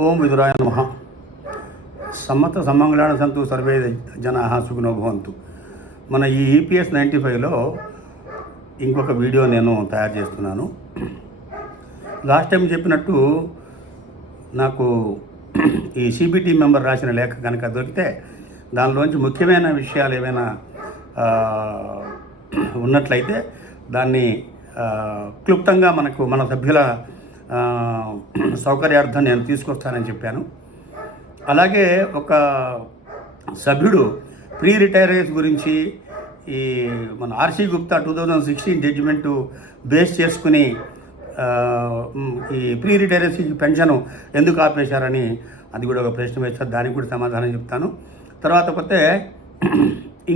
ఓం విదురాయ నమః. సమ్మత సమంగళాన సంతు సర్వే జనాః సుఖినో భవంతు. మన ఈ EPS 95లో ఇంకొక వీడియో నేను తయారు చేస్తున్నాను. లాస్ట్ టైం చెప్పినట్టు నాకు ఈ CBT మెంబర్ రాసిన లేఖ కనుక దొరికితే దానిలోంచి ముఖ్యమైన విషయాలు ఏమైనా ఉన్నట్లయితే దాన్ని క్లుప్తంగా మన సభ్యుల సౌకర్యార్థం నేను తీసుకొస్తానని చెప్పాను. అలాగే ఒక సభ్యుడు ప్రీ రిటైరీస్ గురించి ఈ మన RC గుప్తా 2016 జడ్జిమెంటు బేస్ చేసుకుని ఈ ప్రీ రిటైరీస్కి పెన్షన్ ఎందుకు ఆపేశారని అది కూడా ఒక ప్రశ్న వేస్తారు. దానికి కూడా సమాధానం చెప్తాను. తర్వాత పోతే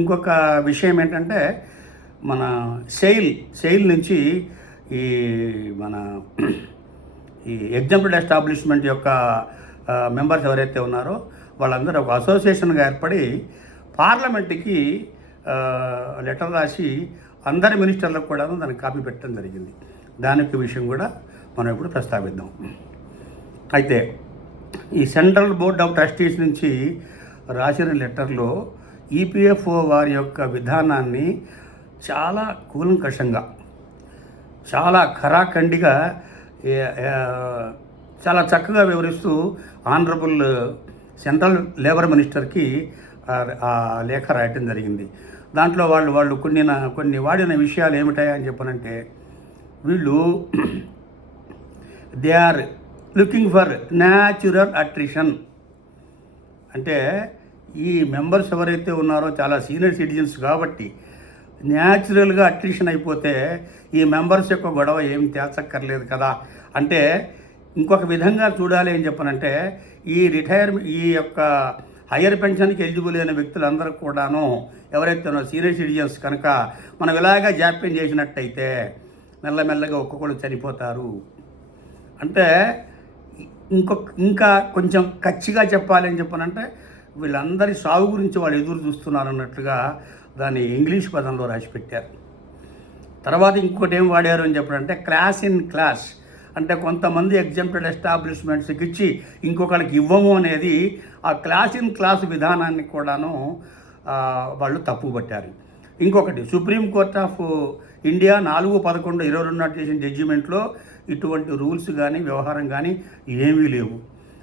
ఇంకొక విషయం ఏంటంటే మన సెయిల్ నుంచి ఈ మన ఈ ఎగ్జాంపుల్ ఎస్టాబ్లిష్మెంట్ యొక్క మెంబర్స్ ఎవరైతే ఉన్నారో వాళ్ళందరూ ఒక అసోసియేషన్గా ఏర్పడి పార్లమెంట్కి లెటర్ రాసి అందరి మినిస్టర్లకు కూడా దానికి కాపీ పెట్టడం జరిగింది. దానికి విషయం కూడా మనం ఇప్పుడు ప్రస్తావిద్దాం. అయితే ఈ సెంట్రల్ బోర్డ్ ఆఫ్ ట్రస్టీస్ నుంచి రాసిన లెటర్లో EPFO వారి యొక్క విధానాన్ని చాలా కూలంకషంగా, చాలా ఖరాఖండిగా, చాలా చక్కగా వివరిస్తూ ఆనరబుల్ సెంట్రల్ లేబర్ మినిస్టర్కి ఆ లేఖ రాయటం జరిగింది. దాంట్లో వాళ్ళు కొన్ని వాడిన విషయాలు ఏమిటాయని చెప్పనంటే, వీళ్ళు they are looking for natural attrition. అంటే ఈ మెంబర్స్ ఎవరైతే ఉన్నారో చాలా సీనియర్ సిటిజన్స్ కాబట్టి న్యాచురల్గా అట్రిషన్ అయిపోతే ఈ మెంబర్స్ యొక్క గొడవ ఏం తేల్చక్కర్లేదు కదా. అంటే ఇంకొక విధంగా చూడాలి అని చెప్పనంటే ఈ యొక్క హయ్యర్ పెన్షన్కి ఎలిజిబుల్ అయిన వ్యక్తులందరూ కూడాను ఎవరైతే సీనియర్ సిటిజన్స్ కనుక మనం ఇలాగా జాప్యం చేసినట్టయితే మెల్లమెల్లగా ఒక్కొక్కరు చనిపోతారు. అంటే ఇంకా కొంచెం కచ్చిగా చెప్పాలి అని చెప్పనంటే వీళ్ళందరి సాగు గురించి వాళ్ళు ఎదురు చూస్తున్నారు అన్నట్లుగా దాన్ని ఇంగ్లీష్ పదంలో రాసి పెట్టారు. తర్వాత ఇంకోటి ఏం వాడారు అని చెప్పారంటే క్లాస్ ఇన్ క్లాస్. అంటే కొంతమంది ఎగ్జాంపుల్ ఎస్టాబ్లిష్మెంట్స్కి ఇచ్చి ఇంకొకరికి ఇవ్వము అనేది ఆ క్లాస్ ఇన్ క్లాస్ విధానాన్ని కూడాను వాళ్ళు తప్పు పట్టారు. ఇంకొకటి సుప్రీంకోర్ట్ ఆఫ్ ఇండియా 4/11/22 చేసిన జడ్జిమెంట్లో ఇటువంటి రూల్స్ కానీ వ్యవహారం కానీ ఏమీ లేవు.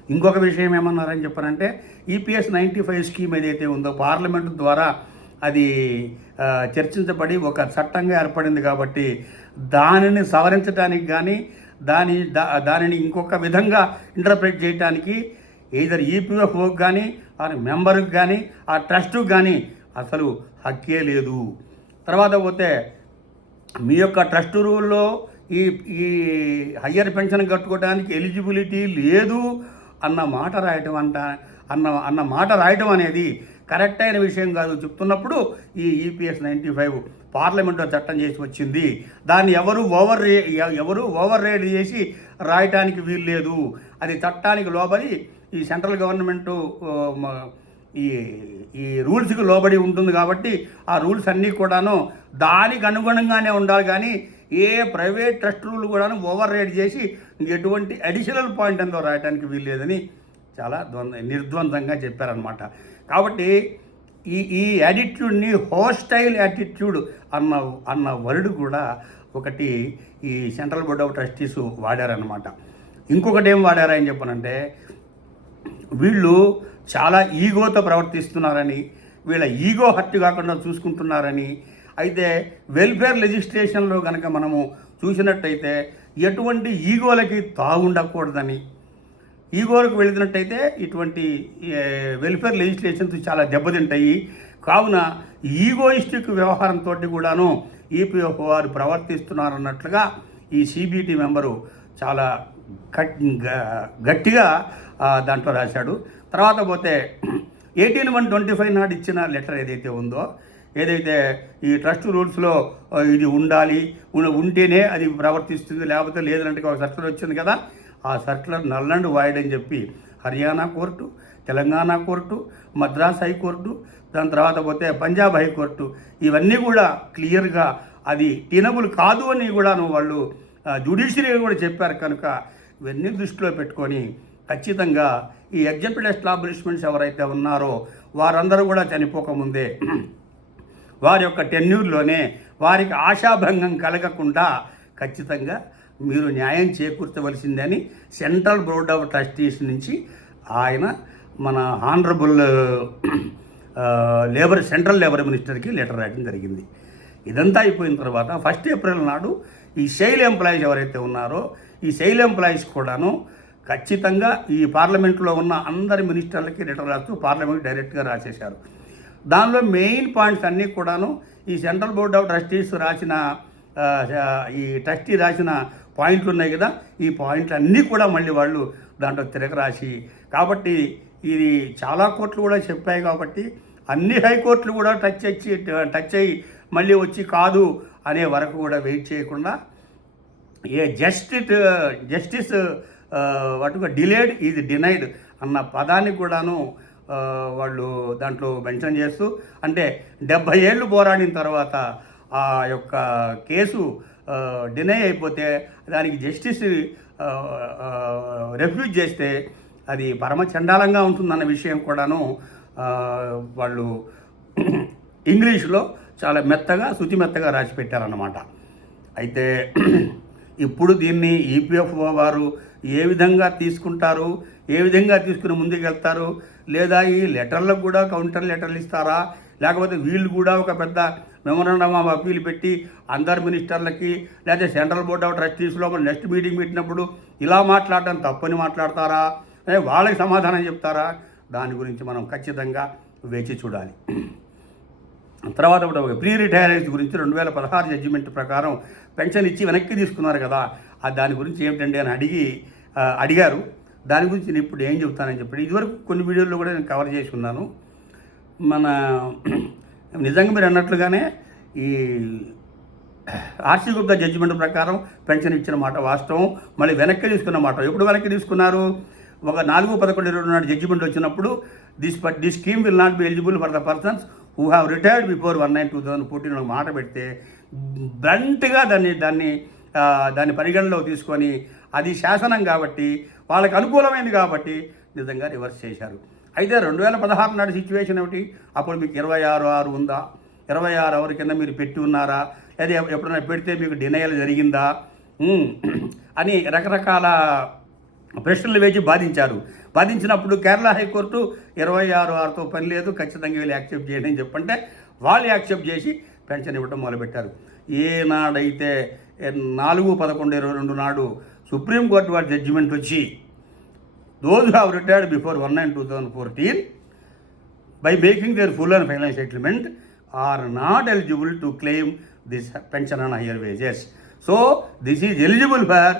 ఇంకొక విషయం ఏమన్నారని చెప్పారంటే EPS 95 స్కీమ్ ఏదైతే ఉందో పార్లమెంటు ద్వారా అది చర్చించబడి ఒక చట్టంగా ఏర్పడింది కాబట్టి దానిని సవరించడానికి కానీ దానిని ఇంకొక విధంగా ఇంటర్ప్రెట్ చేయడానికి ఎయిదర్ EPFOకి కానీ ఆ మెంబర్కి కానీ ఆ ట్రస్టుకి కానీ అసలు హక్కే లేదు. తర్వాత పోతే మీ యొక్క ట్రస్ట్ రూల్లో ఈ హయ్యర్ పెన్షన్ కట్టుకోవడానికి ఎలిజిబిలిటీ లేదు అన్న మాట రాయటం అనేది కరెక్ట్ అయిన విషయం కాదు. చెప్తున్నప్పుడు ఈ EPS 95 పార్లమెంట్లో చట్టం చేసి వచ్చింది. దాన్ని ఎవరు ఓవర్ రైడ్ చేసి రాయటానికి వీలు లేదు. అది చట్టానికి లోబడి ఈ సెంట్రల్ గవర్నమెంటు ఈ రూల్స్కి లోబడి ఉంటుంది కాబట్టి ఆ రూల్స్ అన్నీ కూడాను దానికి అనుగుణంగానే ఉండాలి. కానీ ఏ ప్రైవేట్ ట్రస్ట్ రూల్ కూడాను ఓవర్ రైడ్ చేసి ఎటువంటి అడిషనల్ పాయింట్ అందులో రాయడానికి వీలు లేదని చాలా నిర్ద్వందంగా చెప్పారనమాట. కాబట్టి ఈ యాటిట్యూడ్ని హోస్టైల్ యాటిట్యూడ్ అన్న వర్డ్ కూడా ఒకటి ఈ సెంట్రల్ బోర్డ్ ఆఫ్ ట్రస్టీస్ వాడారనమాట. ఇంకొకటి ఏం వాడారని చెప్పనంటే వీళ్ళు చాలా ఈగోతో ప్రవర్తిస్తున్నారని, వీళ్ళ ఈగో హర్ట్ కాకుండా చూసుకుంటున్నారని. అయితే వెల్ఫేర్ లెజిస్లేషన్లో కనుక మనము చూసినట్టయితే ఎటువంటి ఈగోలకి తాగుండకూడదని, ఈగోలకు వెళుతున్నట్టయితే ఇటువంటి వెల్ఫేర్ లెజిస్లేషన్స్ చాలా దెబ్బతింటాయి. కావున ఈగోయిస్టిక్ వ్యవహారంతో కూడాను EPFO వారు ప్రవర్తిస్తున్నారన్నట్లుగా ఈ CBT మెంబరు చాలా గట్టిగా దాంట్లో రాశాడు. తర్వాత పోతే 18/125 నాడు ఇచ్చిన లెటర్ ఏదైతే ఉందో, ఏదైతే ఈ ట్రస్ట్ రూల్స్లో ఇది ఉంటేనే అది ప్రవర్తిస్తుంది, లేకపోతే లేదంటే ఒక సర్కులర్ వచ్చింది కదా, ఆ సర్కులర్ నల్ అండ్ వాయిడ్ అని చెప్పి Haryana court, Telangana court, Madras high court, దాని తర్వాత పోతే పంజాబ్ హైకోర్టు ఇవన్నీ కూడా క్లియర్గా అది టెనబుల్ కాదు అని కూడా వాళ్ళు జ్యుడిషియరీ కూడా చెప్పారు. కనుక ఇవన్నీ దృష్టిలో పెట్టుకొని ఖచ్చితంగా ఈ ఎగ్జెంప్టెడ్ ఎస్టాబ్లిష్మెంట్స్ ఎవరైతే ఉన్నారో వారందరూ కూడా చనిపోకముందే వారి యొక్క టెన్యూర్లోనే వారికి ఆశాభంగం కలగకుండా ఖచ్చితంగా మీరు న్యాయం చేకూర్చవలసిందని సెంట్రల్ బోర్డ్ ఆఫ్ ట్రస్టీస్ నుంచి ఆయన మన హానరబుల్ సెంట్రల్ లేబర్ మినిస్టర్కి లెటర్ రాయడం జరిగింది. ఇదంతా అయిపోయిన తర్వాత 1 ఏప్రిల్ నాడు ఈ సెయిల్ ఎంప్లాయీస్ ఎవరైతే ఉన్నారో ఈ సెయిల్ ఎంప్లాయీస్ కూడాను ఖచ్చితంగా ఈ పార్లమెంట్లో ఉన్న అందరి మినిస్టర్లకి లెటర్ రాస్తూ పార్లమెంట్ డైరెక్ట్గా రాసేశారు. దానిలో మెయిన్ పాయింట్స్ అన్నీ కూడాను ఈ సెంట్రల్ బోర్డ్ ఆఫ్ ట్రస్టీస్ రాసిన ఈ ట్రస్టీ రాసిన పాయింట్లు ఉన్నాయి కదా, ఈ పాయింట్లు అన్నీ కూడా మళ్ళీ వాళ్ళు దాంట్లో తిరగరాసి, కాబట్టి ఇది చాలా కోర్టులు కూడా చెప్పాయి కాబట్టి అన్ని హైకోర్టులు కూడా టచ్ అయ్యి మళ్ళీ వచ్చి కాదు అనే వరకు కూడా వెయిట్ చేయకుండా జస్టిస్ వాటిగా డిలేడ్ ఈజ్ డినైడ్ అన్న పదాన్ని కూడాను వాళ్ళు దాంట్లో మెన్షన్ చేస్తూ, అంటే 70 ఏళ్ళు పోరాడిన తర్వాత ఆ యొక్క కేసు డినై అయిపోతే దానికి జస్టిస్ రెఫ్యూజ్ చేస్తే అది పరమ చండాలంగా ఉంటుందన్న విషయం కూడాను వాళ్ళు ఇంగ్లీష్లో చాలా మెత్తగా శుతిమెత్తగా రాసి పెట్టారన్నమాట. అయితే ఇప్పుడు దీన్ని ఈపీఎఫ్ఓ వారు ఏ విధంగా తీసుకుంటారు, ఏ విధంగా తీసుకుని ముందుకు వెళ్తారు, లేదా ఈ లెటర్లకు కూడా కౌంటర్ లెటర్లు ఇస్తారా, లేకపోతే వీళ్ళు కూడా ఒక పెద్ద మెమోరాండమ్ ఆఫ్ అపీల్ పెట్టి అందరు మినిస్టర్లకి లేదా సెంట్రల్ బోర్డ్ ఆఫ్ ట్రస్టీస్లో నెక్స్ట్ మీటింగ్ పెట్టినప్పుడు ఇలా మాట్లాడడం తప్పని మాట్లాడతారా, వాళ్ళకి సమాధానం చెప్తారా, దాని గురించి మనం ఖచ్చితంగా వేచి చూడాలి. తర్వాత ఒక ప్రీ రిటైర్మెంట్ గురించి 2016 జడ్జిమెంట్ ప్రకారం పెన్షన్ ఇచ్చి వెనక్కి తీసుకున్నారు కదా, దాని గురించి ఏమిటండి అని అడిగారు. దాని గురించి నేను ఇప్పుడు ఏం చెబుతానని చెప్పి ఇదివరకు కొన్ని వీడియోల్లో కూడా నేను కవర్ చేసి ఉన్నాను. మన నిజంగా మీరు అన్నట్లుగానే ఈ ఆర్సీ గుప్తా జడ్జిమెంట్ ప్రకారం పెన్షన్ ఇచ్చిన మాట వాస్తవం, మళ్ళీ వెనక్కి తీసుకున్న మాట. ఎప్పుడు వెనక్కి తీసుకున్నారు? ఒక 4/11/20 నాడు జడ్జిమెంట్ వచ్చినప్పుడు this scheme will not be eligible for the persons who have retired before 1/9/2014 మాట పెడితే బ్లంట్గా దాన్ని పరిగణలో తీసుకొని అది శాసనం కాబట్టి వాళ్ళకి అనుకూలమైంది కాబట్టి నిజంగా రివర్స్ చేశారు. అయితే 2016 నాటి సిచ్యువేషన్ ఏమిటి? అప్పుడు మీకు 26/6 ఉందా, 26 అవర్ కింద మీరు పెట్టి ఉన్నారా, లేదా ఎప్పుడైనా పెడితే మీకు డినయల్ జరిగిందా అని రకరకాల ప్రశ్నలు వేసి బాధించినప్పుడు కేరళ హైకోర్టు 26/6తో పని లేదు, ఖచ్చితంగా వీళ్ళు యాక్సెప్ట్ చేయండి అని చెప్పంటే వాళ్ళు యాక్సెప్ట్ చేసి పెన్షన్ ఇవ్వడం మొదలుపెట్టారు. ఏనాడైతే 4/11/22 నాడు సుప్రీంకోర్టు వారి జడ్జిమెంట్ వచ్చి those who have retired before 1/9/2014 by making their full and final settlement are not eligible to claim this pension on higher wages. So this is eligible for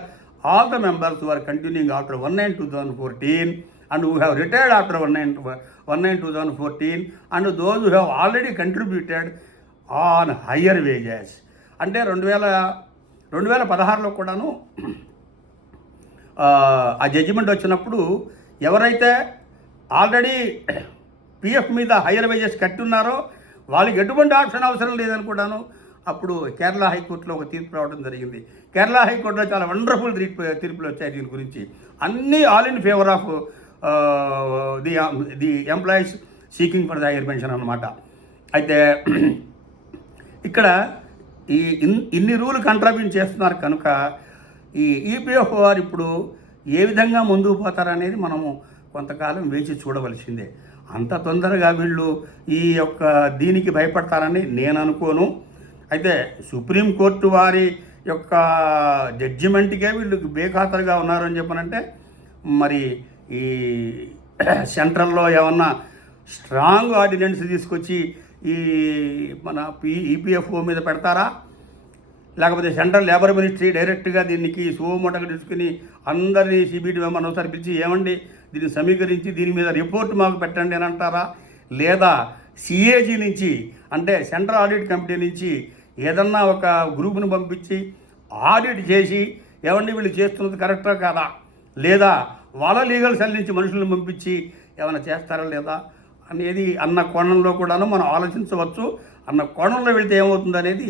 all the members who are continuing after 1/9/2014 and who have retired after 1/9/2014 and those who have already contributed on higher wages. అంటే 2016లో కూడాను ఆ judgement వచ్చినప్పుడు ఎవరైతే already PF మీద higher wages కట్టున్నారో వాళ్ళకి ఎటువంటి option అవసరం లేదని కూడాను అప్పుడు కేరళ హైకోర్టులో ఒక తీర్పు రావడం జరిగింది. కేరళ హైకోర్టులో చాలా వండర్ఫుల్ తీర్పులు వచ్చాయి దీని గురించి. అన్నీ all in favour of the employees seeking for the higher pension అన్నమాట. అయితే ఇక్కడ ఇన్ని రూల్ కంట్రిబ్యూట్ చేస్తున్నారు కనుక ఈ ఈపీఎఫ్ వారు ఇప్పుడు ఏ విధంగా ముందుకు పోతారనేది మనము కొంతకాలం వేచి చూడవలసిందే. అంత తొందరగా వీళ్ళు ఈ యొక్క దీనికి భయపడతారని నేను అనుకోను. అయితే సుప్రీంకోర్టు వారి యొక్క జడ్జిమెంట్కే వీళ్ళు బేఖాతరుగా ఉన్నారని చెప్పనంటే మరి ఈ సెంట్రల్లో ఏమన్నా స్ట్రాంగ్ ఆర్డినెన్స్ తీసుకొచ్చి ఈ మన ఈపీఎఫ్ఓ మీద పెడతారా, లేకపోతే సెంట్రల్ లేబర్ మినిస్ట్రీ డైరెక్ట్గా దీనికి సోమటగా తీసుకుని అందరినీ సిబిడి మెంబర్ని ఒకసారి పిలిచి ఏమండి దీన్ని సమీకరించి దీని మీద రిపోర్ట్ మాకు పెట్టండి అని అంటారా, లేదా సిఏజీ నుంచి అంటే సెంట్రల్ ఆడిట్ కమిటీ నుంచి ఏదన్నా ఒక గ్రూప్ను పంపించి ఆడిట్ చేసి ఏమండి వీళ్ళు చేస్తున్నది కరెక్టా కాదా, లేదా వాళ్ళ లీగల్ సెల్ నుంచి మనుషులను పంపించి ఏమైనా చేస్తారా లేదా అనేది అన్న కోణంలో కూడాను మనం ఆలోచించవచ్చు. అన్న కోణంలో వెళితే ఏమవుతుంది అనేది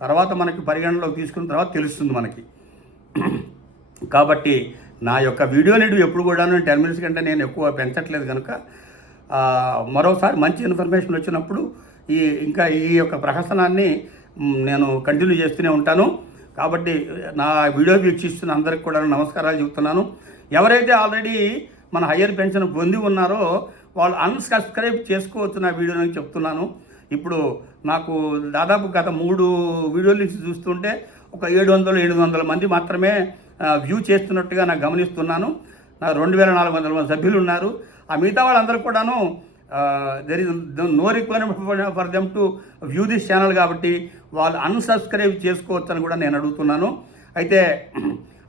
తర్వాత మనకి పరిగణనలోకి తీసుకున్న తర్వాత తెలుస్తుంది మనకి. కాబట్టి నా యొక్క వీడియో నీడు ఎప్పుడు కూడా 10 మినిట్స్ కంటే నేను ఎక్కువ పెంచట్లేదు కనుక మరోసారి మంచి ఇన్ఫర్మేషన్ వచ్చినప్పుడు ఇంకా ఈ యొక్క ప్రహసనాన్ని నేను కంటిన్యూ చేస్తూనే ఉంటాను. కాబట్టి నా వీడియో వీక్షిస్తున్న అందరికి కూడా నమస్కారాలు చెబుతున్నాను. ఎవరైతే ఆల్రెడీ మన హయ్యర్ పెన్షన్ పొంది ఉన్నారో వాళ్ళు అన్సబ్స్క్రైబ్ చేసుకోవచ్చు నా వీడియోని చెప్తున్నాను. ఇప్పుడు నాకు దాదాపు గత 3 వీడియోల నుంచి చూస్తుంటే ఒక 700 మంది మాత్రమే వ్యూ చేస్తున్నట్టుగా నాకు గమనిస్తున్నాను. నా 2400 మంది సభ్యులు ఉన్నారు. ఆ మిగతా వాళ్ళందరూ కూడాను there is no requirement for them to view this channel కాబట్టి వాళ్ళు అన్సబ్స్క్రైబ్ చేసుకోవచ్చు అని కూడా నేను అడుగుతున్నాను. అయితే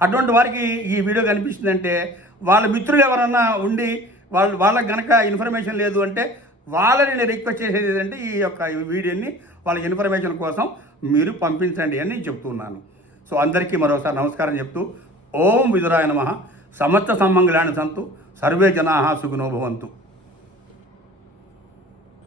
అటువంటి వారికి ఈ వీడియో కనిపిస్తుందంటే వాళ్ళ మిత్రులు ఎవరన్నా ఉండి వాళ్ళకి కనుక ఇన్ఫర్మేషన్ లేదు అంటే వాళ్ళని నేను రిక్వెస్ట్ చేసేది ఏంటంటే ఈ యొక్క వీడియోని వాళ్ళ ఇన్ఫర్మేషన్ కోసం మీరు పంపించండి అని నేను చెప్తున్నాను. సో అందరికీ మరోసారి నమస్కారం చెప్తూ ఓం విదురాయ నమః. సమస్త సమ్మంగళాని సంతు, సర్వే జనాః సుఖినో భవంతు.